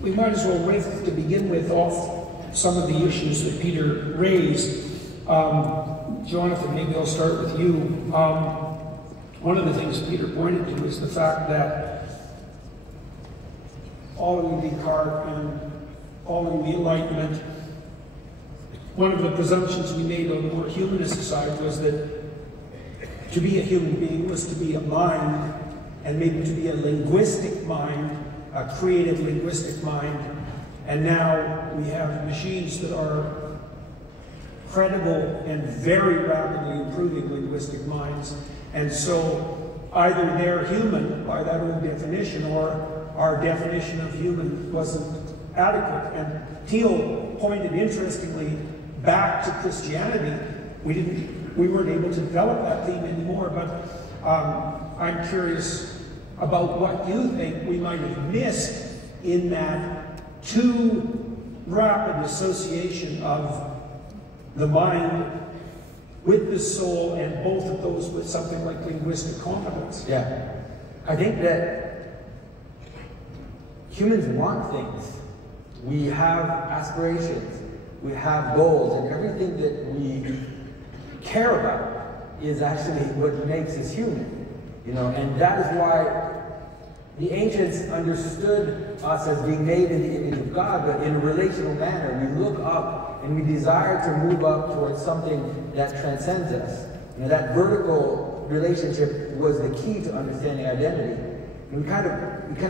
we might as well riff to begin with off some of the issues that Peter raised. Jonathan, maybe I'll start with you. One of the things Peter pointed to is the fact that following Descartes and following the Enlightenment, one of the presumptions we made on the more humanist side was that to be a human being was to be a mind, and maybe to be a linguistic mind, a creative linguistic mind. And now we have machines that are credible and very rapidly improving linguistic minds. And so either they're human by that old definition, or our definition of human wasn't adequate. And Thiel pointed interestingly back to Christianity. We weren't able to develop that theme anymore, but I'm curious about what you think we might have missed in that too rapid association of the mind with the soul, and both of those with something like linguistic competence. Yeah. I think that humans want things. We have aspirations. We have goals, and everything that we care about is actually what makes us human. You know, and that is why the ancients understood us as being made in the image of God, but in a relational manner. We look up and we desire to move up towards something that transcends us. You know, that vertical relationship was the key to understanding identity. And we kind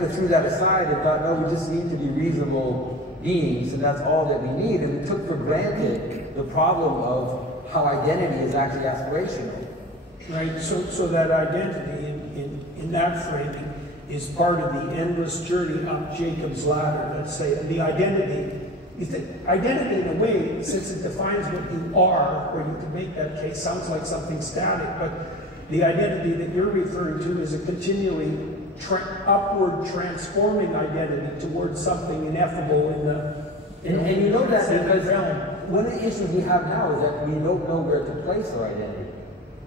of threw that aside and thought, no, we just need to be reasonable beings, and that's all that we need. And we took for granted the problem of how identity is actually aspirational. Right, so that identity in that framing is part of the endless journey up Jacob's ladder, let's say. And the identity in a way, since it defines what you are, or you can make that case, sounds like something static, but the identity that you're referring to is a continually upward transforming identity towards something ineffable in the... And you know that because one of the issues we have now is that we don't know where to place our identity.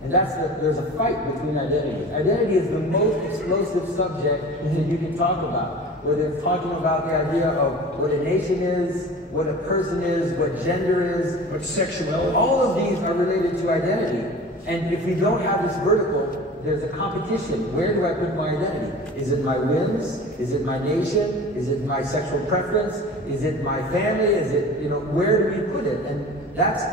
And there's a fight between identity. Identity is the most explosive subject that you can talk about. Whether it's talking about the idea of what a nation is, what a person is, what gender is, what sexuality. All of these are related to identity. And if we don't have this vertical, there's a competition. Where do I put my identity? Is it my whims? Is it my nation? Is it my sexual preference? Is it my family? Is it, where do we put it? And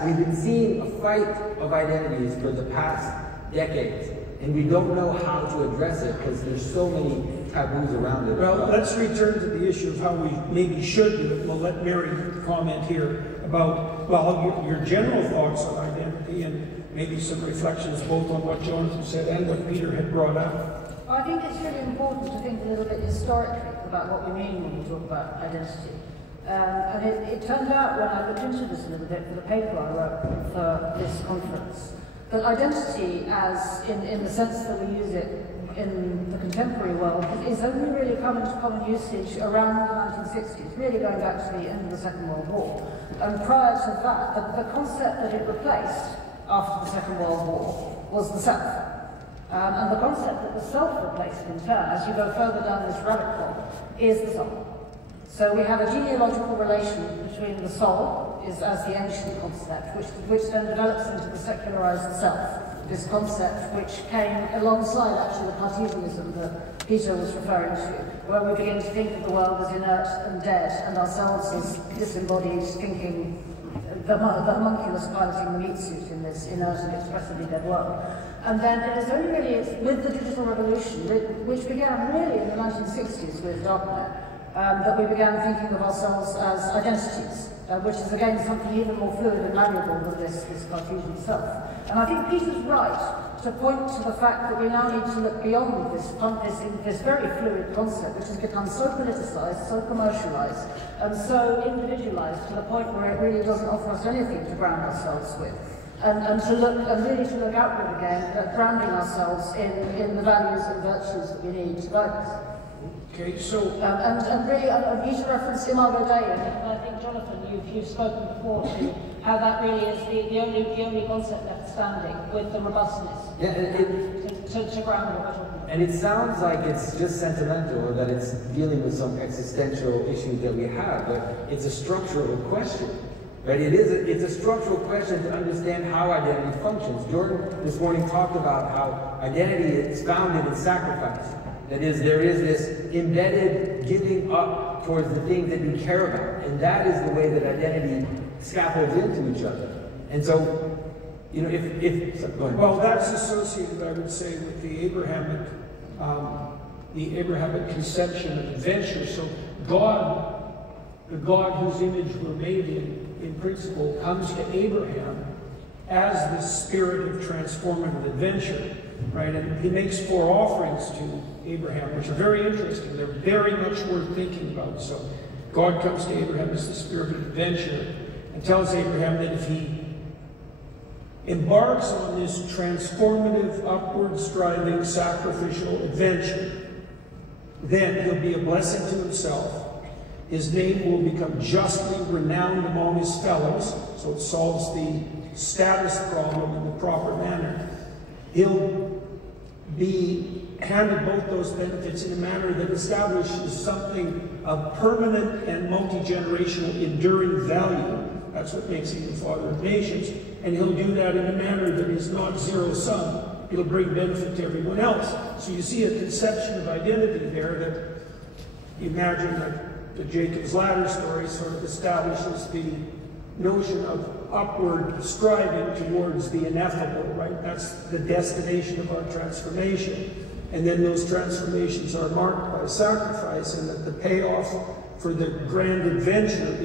we've been seeing a fight of identities for the past decades, and we don't know how to address it because there's so many taboos around it. Well, let's return to the issue of how we maybe should do it. We'll let Mary comment here about, well, your general thoughts on identity and maybe some reflections both on what Jonathan said and what Peter had brought up. Well, I think it's really important to think a little bit historically about what we mean when we talk about identity. And it turned out when I looked into this a little bit for the paper I wrote for this conference, that identity, as in the sense that we use it in the contemporary world, is only really come into common usage around the 1960s, really going back to the end of the Second World War. And prior to that, the concept that it replaced after the Second World War was the self. And the concept that the self replaced in turn, as you go further down this rabbit hole, is the soul. So we have a genealogical relation between the soul, as the ancient concept, which then develops into the secularized self, this concept which came alongside actually the Cartesianism that Peter was referring to, where we begin to think of the world as inert and dead, and ourselves as disembodied, thinking, the homunculus piloting the meat suit in this inert and expressively dead world. And then it is only really with the digital revolution, which began really in the 1960s with darknet, that we began thinking of ourselves as identities, which is again something even more fluid and malleable than this Cartesian self. And I think Peter's right to point to the fact that we now need to look beyond this very fluid concept, which has become so politicized, so commercialized, and so individualized to the point where it really doesn't offer us anything to ground ourselves with. And really to look outward again, grounding ourselves in the values and virtues that we need to guide us. Okay, so and really, Peter referenced Imago Dei, and I think Jonathan, you've spoken before to how that really is the only concept left standing with the robustness to ground what we're talking about. And it sounds like it's just sentimental or that it's dealing with some existential issue that we have, but it's a structural question. Right? It's a structural question to understand how identity functions. Jordan this morning talked about how identity is founded in sacrifice. That is, there is this embedded giving up towards the things that you care about. And that is the way that identity scaffolds into each other. And so, you know, so, go ahead. Well, that's associated, I would say, with the Abrahamic conception of adventure. So God, the God whose image we're made in principle, comes to Abraham as the spirit of transformative adventure, right? And he makes 4 offerings to Abraham, which are very interesting. They're very much worth thinking about. So God comes to Abraham as the spirit of adventure and tells Abraham that if he embarks on this transformative, upward-striving, sacrificial adventure, then he'll be a blessing to himself. His name will become justly renowned among his fellows, so it solves the status problem in the proper manner. He'll be handed both those benefits in a manner that establishes something of permanent and multi-generational enduring value. That's what makes him the father of nations. And he'll do that in a manner that is not zero-sum. It'll bring benefit to everyone else. So you see a conception of identity there that you imagine that the Jacob's Ladder story sort of establishes the notion of upward striving towards the ineffable, right? That's the destination of our transformation. And then those transformations are marked by sacrifice, and that the payoff for the grand adventure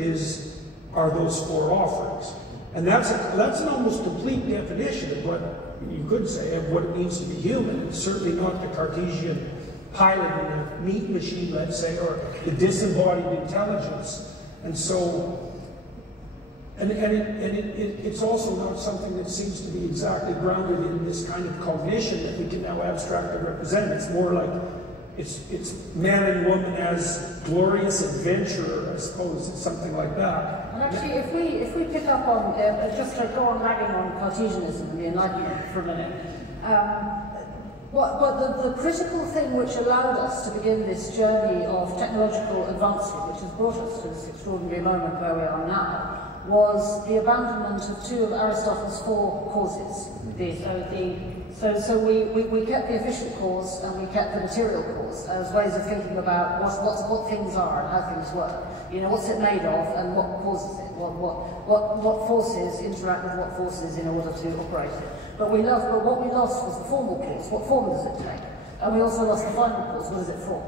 are those 4 offerings. And that's an almost complete definition of what you could say of what it means to be human. It's certainly not the Cartesian pilot in a meat machine, let's say, or the disembodied intelligence. And so, it's also not something that seems to be exactly grounded in this kind of cognition that we can now abstractly represent. It's more like it's man and woman as glorious adventurer, I suppose. It's something like that. And actually, if we pick up on just to go on lagging on Cartesianism and the Enlightenment for a minute, the critical thing which allowed us to begin this journey of technological advancement, which has brought us to this extraordinary moment where we are now, was the abandonment of 2 of Aristotle's 4 causes. So we kept the efficient cause and we kept the material cause as ways of thinking about what things are and how things work. You know, what's it made of and what causes it? What forces interact with what forces in order to operate it? But what we lost was the formal cause. What form does it take? And we also lost the final cause. What is it for?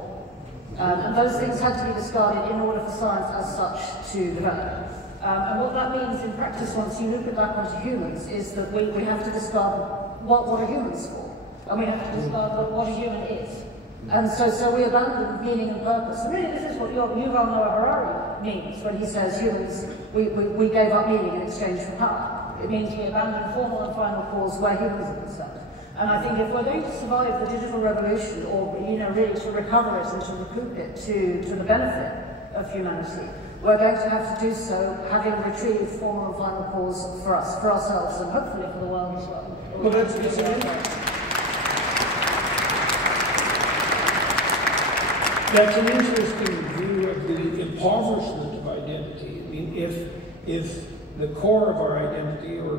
And those things had to be discarded in order for science as such to develop. And what that means in practice, once you loop it back onto humans, is that we have to discard what are humans for, and we have to discard what a human is. And so we abandon meaning and purpose. And really, this is what Yuval Noah Harari means when he says humans, we gave up meaning in exchange for power. It means we abandon formal and final cause where humans are concerned. And I think if we're going to survive the digital revolution, or really to recover it and to recoup it to the benefit of humanity, we're going to have to do so having retrieved formal and final cause for us, for ourselves, and hopefully for the world as well. Well, that's an interesting view of the impoverishment of identity. I mean, if the core of our identity, or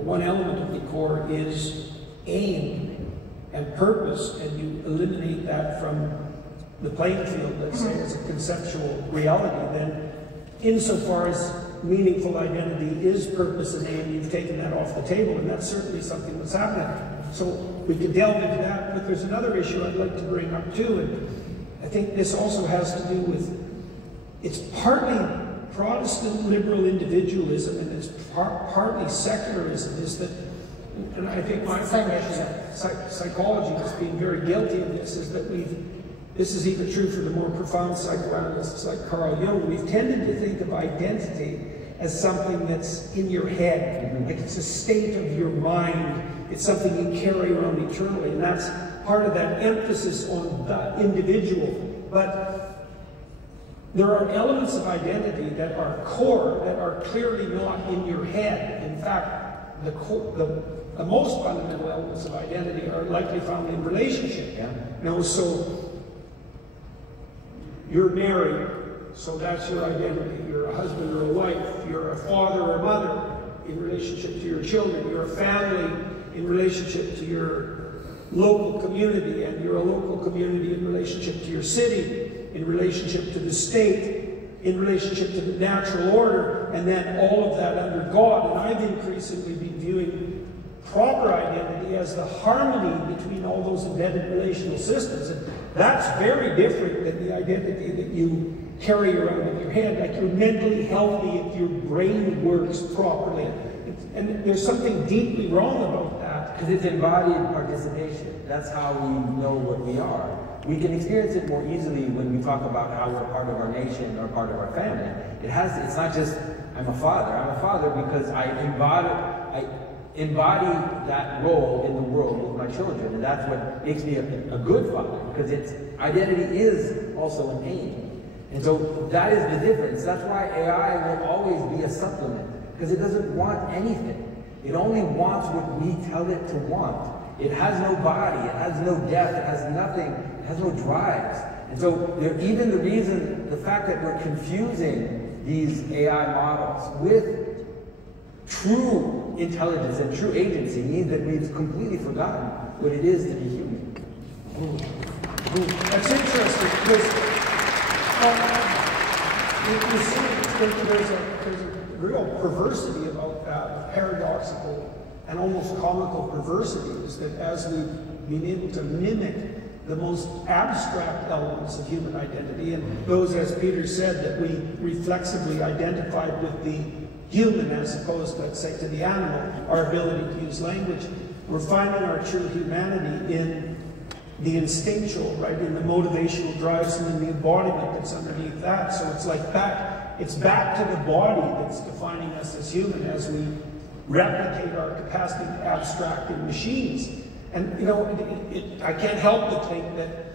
one element of the core, is aim and purpose, and you eliminate that from the playing field, let's say, as a conceptual reality, then insofar as meaningful identity is purpose and aim, you've taken that off the table, and that's certainly something that's happening. So we could delve into that, but there's another issue I'd like to bring up too, and I think this also has to do with, it's partly Protestant liberal individualism and it's partly secularism, is that, and I think my psychology has been very guilty of this, is that this is even true for the more profound psychoanalysts like Carl Jung. We've tended to think of identity as something that's in your head, like it's a state of your mind. It's something you carry around eternally, and that's part of that emphasis on the individual. But there are elements of identity that are core, that are clearly not in your head. In fact, the most fundamental elements of identity are likely found in relationship. Yeah. You know, so you're married, so that's your identity. You're a husband or a wife. You're a father or a mother in relationship to your children. You're a family in relationship to your local community, and you're a local community in relationship to your city, in relationship to the state, in relationship to the natural order, and then all of that under God. And I've increasingly been viewing proper identity as the harmony between all those embedded relational systems. And that's very different than the identity that you carry around in your head. Like, you're mentally healthy if your brain works properly. And there's something deeply wrong about that. Because it's embodied participation. That's how we know what we are. We can experience it more easily when we talk about how we're part of our nation or part of our family. It's not just, I'm a father. I'm a father because I embody that role in the world with my children. And that's what makes me a good father, because identity is also an aim. And so that is the difference. That's why AI will always be a supplement, because it doesn't want anything. It only wants what we tell it to want. It has no body, it has no depth, it has nothing, it has no drives. And so even the fact that we're confusing these AI models with true intelligence and true agency means that we've completely forgotten what it is to be human. That's interesting, because you see, there's a real perversity about that, paradoxical and almost comical perversity, is that as we've been able to mimic the most abstract elements of human identity, and those, as Peter said, that we reflexively identified with the human as opposed to, let's say, to the animal, our ability to use language, we're finding our true humanity in the instinctual, right, in the motivational drives and in the embodiment that's underneath that. So it's like it's back to the body that's defining us as human, as we replicate our capacity to abstract in machines. And, you know, I can't help but think that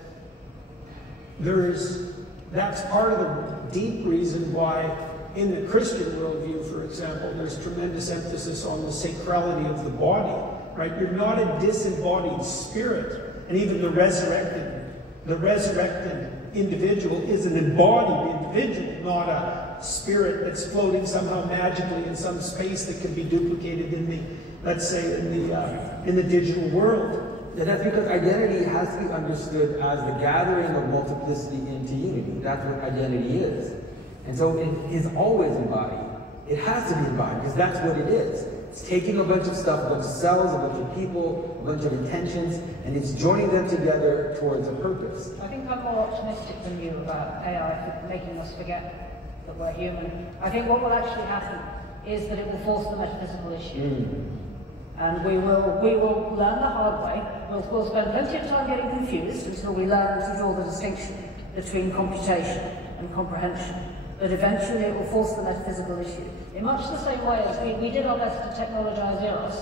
that's part of the deep reason why in the Christian worldview, for example, there's tremendous emphasis on the sacrality of the body, right? You're not a disembodied spirit. And even the resurrected individual is an embodied individual, not a spirit that's floating somehow magically in some space that can be duplicated in the, let's say, in the digital world. And that's because identity has to be understood as the gathering of multiplicity into unity. That's what identity is. And so it is always embodied. It has to be embodied because that's what it is. It's taking a bunch of stuff, a bunch of cells, a bunch of people, a bunch of intentions, and it's joining them together towards a purpose. I think I'm more optimistic than you about AI making us forget that we're human. I think what will actually happen is that it will force the metaphysical issue. And we will learn the hard way. We'll spend plenty of time getting confused until we learn to draw the distinction between computation and comprehension. But eventually it will force the metaphysical issue. In much the same way as we did our best to technologize eros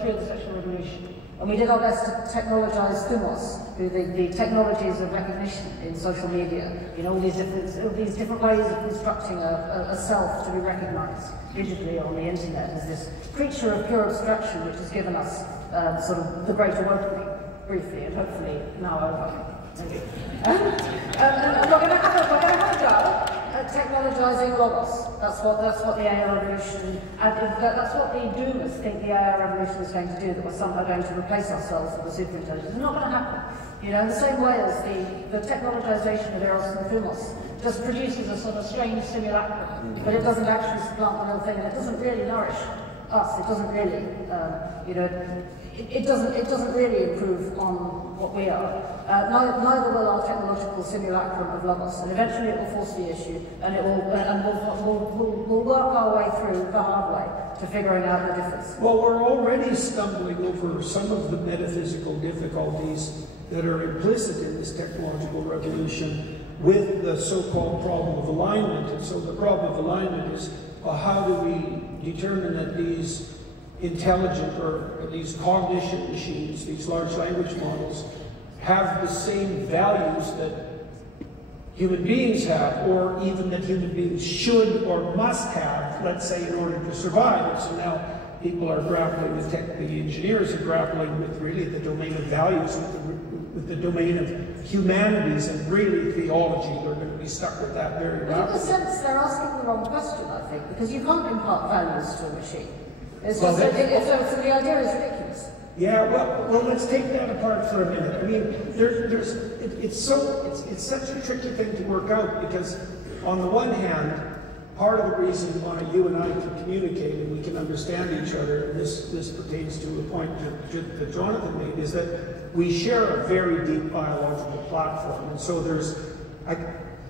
through the sexual revolution. And we did our best to technologize thumos through the technologies of recognition in social media. You know, all these different ways of constructing a self to be recognized digitally on the internet as this creature of pure abstraction which has given us sort of the Great Awakening, briefly, and hopefully now over. And we're going to have a go at technologising logos. That's what the AI revolution, and that's what the doomers think the AI revolution is going to do, that we're somehow going to replace ourselves with the superintelligence. It's not going to happen. You know, in the same way as the technologisation of eros and thumos just produces a sort of strange simulacrum, but it doesn't actually supplant the real thing, and it doesn't really nourish us. It doesn't really, it doesn't really improve on what we are. Neither will our technological simulacrum of logos, and eventually it will force the issue, and we'll work our way through the hard way to figuring out the difference. Well, we're already stumbling over some of the metaphysical difficulties that are implicit in this technological revolution with the so-called problem of alignment. And so the problem of alignment is, how do we determine that these intelligent or these cognition machines, these large language models, have the same values that human beings have, or even that human beings should or must have, let's say, in order to survive. And so now people are grappling with tech, the engineers are grappling with really the domain of values, with the domain of humanities, and really theology. They're going to be stuck with that very But in a rapidly. sense, they're asking the wrong question, I think, because you can't impart values to a machine. It's Well, just, so the idea is ridiculous. Yeah, well, let's take that apart for a minute. I mean, it's such a tricky thing to work out, because on the one hand, part of the reason why you and I can communicate and we can understand each other, and this pertains to a point that Jonathan made, is that we share a very deep biological platform. And so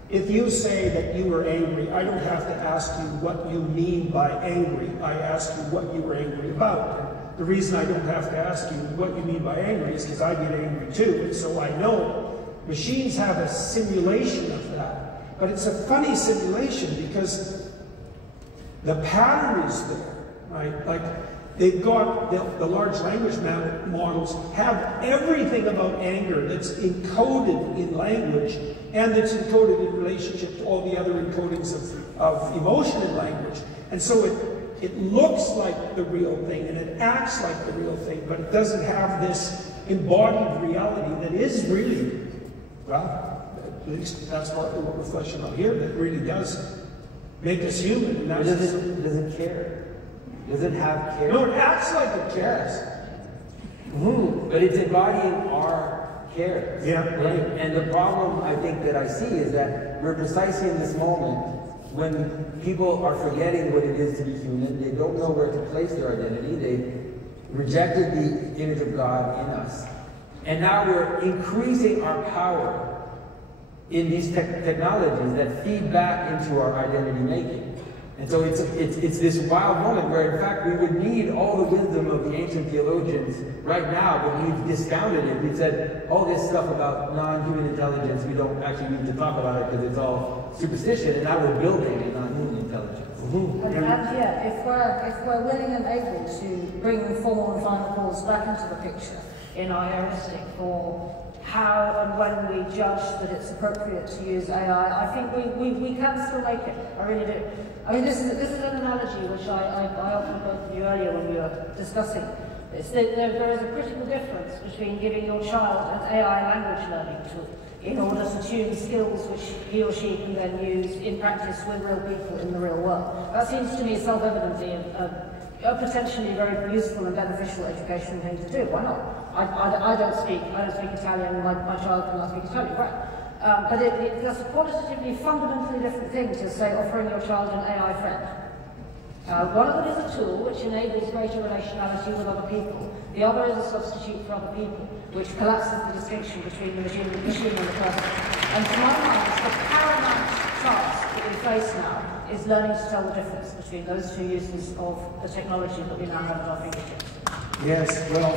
if you say that you were angry, I don't have to ask you what you mean by angry. I ask you what you were angry about. The reason I don't have to ask you what you mean by angry is because I get angry too, and so I know. Machines have a simulation of that, but it's a funny simulation because the pattern is there, right? Like, they've got, the large language models have everything about anger that's encoded in language, and that's encoded in relationship to all the other encodings of emotion in language. And so it looks like the real thing, and it acts like the real thing, but it doesn't have this embodied reality that is really, well, at least that's what we're fleshing out here, that really does make us human. And that's It doesn't care. It doesn't have care. No, it acts like it cares. But it's embodying our care. Yeah, right. And the problem I think that I see is that we're precisely in this moment when people are forgetting what it is to be human. They don't know where to place their identity. They rejected the image of God in us. And now we're increasing our power in these technologies that feed back into our identity making. And so it's this wild moment where, in fact, we would need all the wisdom of the ancient theologians right now, but we've discounted it. We've said all this stuff about non-human intelligence, we don't actually need to talk about it because it's all superstition, and now we're building a non-human intelligence. And yeah, if we're willing and able to bring formal and final cause back into the picture in our heuristic for how and when we judge that it's appropriate to use AI, I think we can still make it. I really do. I mean, this is an analogy which I offered both of you earlier when we were discussing. It's that there is a critical difference between giving your child an AI language learning tool in order to tune skills which he or she can then use in practice with real people in the real world. That seems to me self-evidently a potentially very useful and beneficial educational thing to do. Why not? I don't speak Italian. My child cannot speak Italian, right? But it's a qualitatively fundamentally different thing to, say, offering your child an AI friend. One of them is a tool which enables greater relationality with other people. The other is a substitute for other people, which collapses the distinction between the machine and the person. And to my mind, the paramount task that we face now is learning to tell the difference between those two uses of the technology that we now have at our fingertips. Yes, well,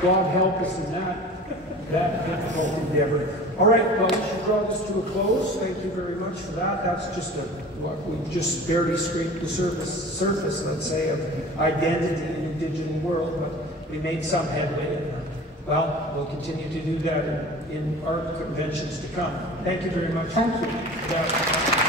God help us in that difficult endeavor. All right, well, we should draw this to a close. Thank you very much for that. That's just we've just barely scraped the surface, let's say, of identity in a digital world, but we made some headway. Well, we'll continue to do that in our conventions to come. Thank you very much. Thank you.